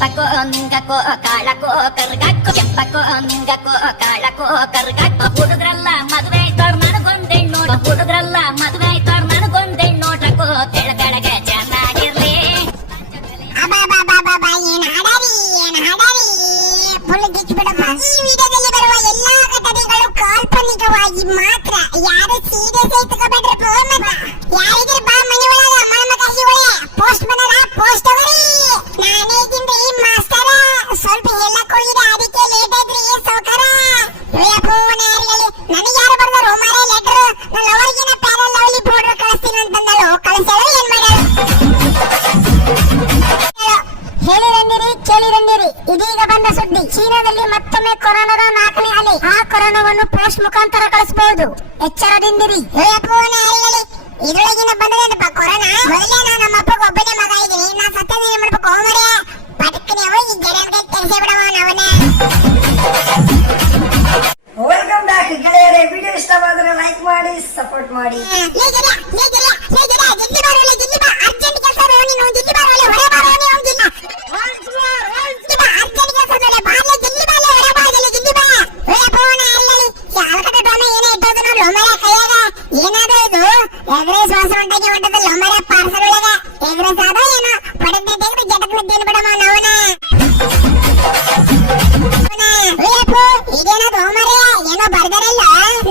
ಕೆಂಪಕೋ ಮಿಂಗಕೋ ಕಾಳಕೋ ಕರ್ಗಕ್ಕೋ ಕೆಂಪಕೋ ಮಿಂಗಕೋ ಕಾಳಕೋ ಕರ್ಗಕ್ಕೋ ಹುಡುಗ್ರಲ್ಲ ಮದುವೆ ಆಯ್ತವ್ರ ನನಗೊಂದೇ ನೋಡ ಹುಡುಗ್ರಲ್ಲ ಮದುವೆ ಆಯ್ತವ್ರ ನನಗೊಂದೇ ನೋಡ್ರಕ್ಕೋ ತೆಳಗೆ ಚೆನ್ನಾಗಿರ್ಲಿ ಈ ವಿಡಿಯೋದಲ್ಲಿ ಬರುವ ಎಲ್ಲಾ ಘಟನೆಗಳು ಕಾಲ್ಪನಿಕವಾಗಿ ಮಾತ್ರ. ಯಾರು ಸೀರಿಯಸ್ ಆಗಿ ತಗೋಬೇಡ್ರಿ. ಯಾರಿದ್ರೆ ಬಾ ಮನೆ ಒಳಗ ಮಣಮಕಾಶಿ ಒಳಗೆ ಪೋಸ್ಟ್ ಬಂದಲ್ಲ ಪೋಸ್ಟ್ ತಗೋರಿ. ನಾನೇ ತಿಂದ್ರಿ ಮಾಸ್ತರ ಸ್ವಲ್ಪ ಹೇಳಕ್ ಹೋಗಿದೆ ಅದಕ್ಕೆ ಲೇಟ್ ಆಯ್ತ್ರಿ ಸೌಕರ. ನನಗೆ ಯಾರು ಬರ್ದಾರೋ ಮಾರೇ ಲೆಟರ್ ನನ್ನ ಲವರ್ಗಿನ ಪ್ಯಾರಲ್ ಲವ್ಲಿ ಬೋರ್ಡರ್ ಕಳಿಸ್ತೀನಿ ಅಂತಂದಳು. ಕಳಿಸಲು ಏನ್ ಮಾಡ್ಯಾಳ ಹೇಳಿರಂದಿರಿ ಕೇಳಿರಂದಿರಿ. ಇದೀಗ ಬಂದ ಸುದ್ದಿ. ಚೀನಾದಲ್ಲಿ ಮತ್ತೊಮ್ಮೆ ಕೊರೋನಾದ 4ನೇ ಅಲೆ. ಆ ಕೊರೋನಾವನ್ನು ಪೋಸ್ಟ್ ಮುಖಾಂತರ ಕಳಿಸಬಹುದು. ಎಚ್ಚರದಿಂದಿರಿ. ಇದ್ರೊಳಗಿನ ಬಂದದೇನಪ್ಪ ಕೊರೋನಾ. ಮೊದಲೇ ನಾನು ನಮ್ಮ ಅಪ್ಪಗೆ ಒಬ್ಬನೇ ಮಗ ಇದ್ದೀನಿ. ನಾ ಸತ್ತೇನೆ ಏನ್ ಮಾಡ್ಬೇಕು ಹೋಮರೆ ಪಟಕ್ಕನೆ ಹೋಗಿ ಗೆಳೆಯನ್ಗೆ ತೆಗೆಸೇ ಬಿಡವ ಅವನ. ವೆಲ್ಕಮ್ ಬ್ಯಾಕ್ ಗೆಳೆಯರೇ. ವಿಡಿಯೋ ಇಷ್ಟವಾದರೆ ಲೈಕ್ ಮಾಡಿ ಸಪೋರ್ಟ್ ಮಾಡಿ. ಎಗ್ರೆಸ್ ವಾಸ ಉಂಟಾಗಿ ಹೊಂಟದಲ್ಲ ಮರ ಪಾರ್ಸಲ್ ಒಳಗ ಎಗ್ರೆಸ್ ಆದ ಏನೋ ಪಡದೆ ತೆಗೆದು ಜಟಕ್ ತಿನ್ ಬಿಡಮ್ಮ ನಾವನ. ಇದೇನದು ಮರ ಏನೋ ಬರ್ದಾರಲ್ಲ.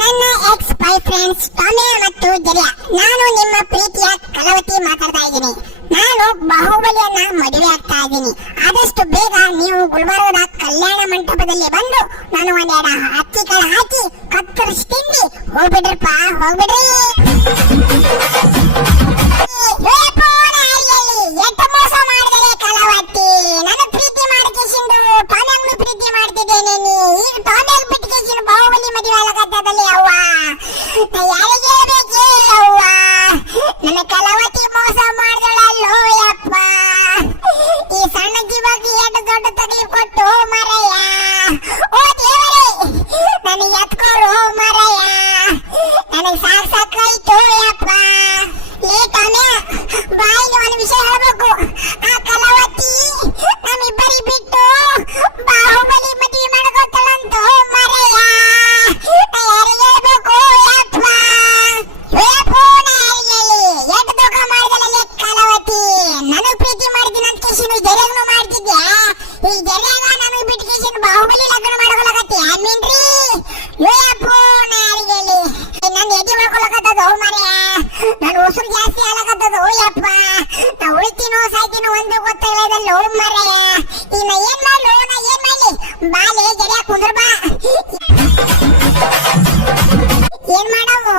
ನನ್ನ ಎಕ್ಸ್ ಬಾಯ್ ಫ್ರೆಂಡ್ಸ್ ಟಾಮಿ ಮತ್ತು ಜರಿಯಾ. ನಾನು ನಿಮ್ಮ ಪ್ರೀತಿಯ ಕಲವತಿ ಮಾತಾಡ್ತಾ ಇದ್ದೀನಿ. ನಾನು ಬಾಹುಬಲಿಯನ್ನ ಮದುವೆ ಆಗ್ತಾ ಇದ್ದೀನಿ. ಆದಷ್ಟು ಬೇಗ ನೀವು ಗುಲ್ಬರ್ಗದ ಕಲ್ಯಾಣ ಮಂಟಪದಲ್ಲಿ ಬಂದು ನಾನು ಒಂದೆರಡು ಹಕ್ಕಿ ಕಾಳು ಹಾಕಿ ಕತ್ತರಿಸಿ ತಿಂದು ಹೋಗ್ಬಿಡ್ರಪ್ಪ ಹೋಗ್ಬಿಡ್ರಿ. ಎಷ್ಟು ಮೋಸ ಮಾಡಿದರೆ ಕಲವತಿ. ನಾನು ಪ್ರೀತಿ ಮಾಡ್ಕೇಸಿಂದು ಟಾಮ್ಯಾಗ್ನು ಪ್ರೀತಿ ಮಾಡ್ತಿದ್ದೇನೆ. ಈಗ ಟಾಮ್ಯಾಗ್ ಬಿಟ್ಕೇಸಿನ ಬಾಹುಬಲಿ ಮದುವೆ ಆಗತ್ತದಲ್ಲಿ ಅವ್ವ ಯಾರಿಗೆ ಹೇಳ್ಬೇಕು ಅವ್ವ. ನನ್ನ ಕಲವತಿ ಮೋಸ ಮಾಡಿದಳಲ್ಲೋ ಯಪ್ಪ. ಈ ಸಣ್ಣ ಜೀವಕ್ಕೆ ಎಷ್ಟು ದೊಡ್ಡ ತಗಲಿ ಕೊಟ್ಟು ಮರಯ್ಯ. ಓ ದೇವರೇ ನನಗೆ ಎತ್ಕೋರು ಮರಯ್ಯ. ನನಗೆ ಸಾಕಾಯ್ತು ಯಪ್ಪ. ಬಾಯಿಗೆ ಒಂದು ವಿಷಯ ಹೇಳ್ಬೇಕು. ಆ ಕಲವತಿ ನಮ್ಮಿಬ್ಬರಿ ಬಿಟ್ಟು ಬಾಹುಬಲಿ ಮದುವೆ ಮಾಡ್ಕೊತಾಳಂತೋ ಮರಯ್ಯ. ಯಾರಿಗೆ ಹೇಳ್ಬೇಕು ಯಪ್ಪ. ಎಷ್ಟು ದುಃಖ ಮಾಡಿದಲ್ಲ ಕಲವತಿ. ನನಗ್ ಪ್ರೀತಿ ಮಾಡ್ತೀನಿ ಅಂತ ಕೇಸಿನ ಜರ್ಯಾಗನು ಮಾಡ್ತಿದ್ಯಾ. ಈ ಜರ್ಯಾಗ ನನಗ್ ಬಿಟ್ಟು ಕೇಸಿನ ಬಾಹುಬಲಿ ಲಗ್ನ ಮಾಡ್ಕೊಳಕತ್ತಿ ಮೀನ್ರಿ. ನನ್ನ ಎದೆ ಮಾಡ್ಕೊಳಕತ್ತದ ಮರ್ಯಾ. ನಾನು ಉಸಿರು ಜಾಸ್ತಿ ಆಗಕತ್ತದ ಯಪ್ಪ. ನಾ ಉಳಿತೀನೋ ಸಾಯ್ತೀನೋ ಒಂದು ಗೊತ್ತಾಗಲ್ಲೋ ಮರ್ಯಾ. ಇನ್ನ ಏನ್ ಮಾಡ್ಲು ನಾ ಏನ್ ಮಾಡ್ಲಿ. ಬಾಲೆ ಜರ್ಯಾ ಕುಂದ್ರ ಬಾ. ಏನ್ ಮಾಡಮು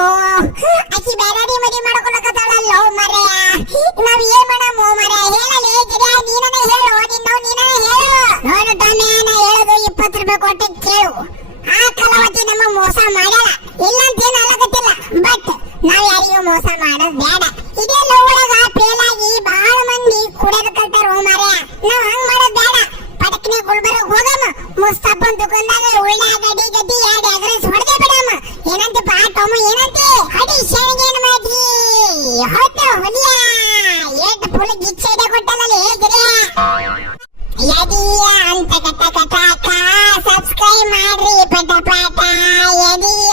ಆಕಿ ಬೇರೆ ಮದುವೆ ಮಾಡ್ಕೊಳಕತ್ತಾಳಲ್ಲೋ ಮರ್ಯಾ. ನಾವ್ ಏನ್ ಮಾಡಮು ಮರ್ಯಾ. ಹೇಳಲಿ ಜರ್ಯಾ ನೀನೇ ಹೇಳು. ನೀನೇ ಹೇಳು. ನೋಡು ಟಾಮಿ ನಾ ಹೇಳೋದು 20 ರೂಪಾಯಿ ಕೊಟ್ಟು ಕೇಳು. ಆ ಕಲವತಿ ನಮ್ಮ ಮೋಸ ಮಾಡಲ್ಲ ಇಲ್ಲ ಅಂತ ಏನು ಆಗತ್ತಿಲ್ಲ. ಬಟ್ ನಾವ್ ಯಾರಿಗೂ ಮೋಸ ಮಾಡೋದು ಬೇಡ. ಇದೇ ಒಳಗ ಫೇಲ್ ಆಗಿ ಬಹಳ ಮಂದಿ ಕುಡಿಯೋದು ಕಲ್ತಾರ ಮಾರ್ಯ. ನಾವ್ ಹಂಗ್ ಮಾಡೋದು ಬೇಡ. ಪಟಕ್ನೆ ಗುಲ್ಬರ್ಗ ಹೋಗಮ್ಮ. ಮುಸ್ತಫನ್ ದುಕಾನ್ದಾಗ ಉಳ್ಳಾಗಡ್ಡಿ ಗಡ್ಡಿ 2 ಎಗ್ರೆಸ್ ಹೊಡೆದೇ ಬಿಡಮ್ಮ. ಏನಂತೆ ಪಾಟಮ್ಮ ಏನಂತೆ ಹಡಿ ಶೇಣಿಗೇನು ಮಾಡಿ ಹೊತ್ತ ಹೊಲಿಯ ಏಟ್ ಫುಲ್ ಗಿಚ್ಚೈಡೆ ಕೊಟ್ಟಲ್ಲ ಹೇಗಿರಿಯ. ಯದಿಯ ಅಂತ ಕಟ ಕಟ ಸಬ್ಸ್ಕ್ರೈಬ್ ಮಾಡ್ರಿ ಪಟ ಪಟ ಯದಿಯ.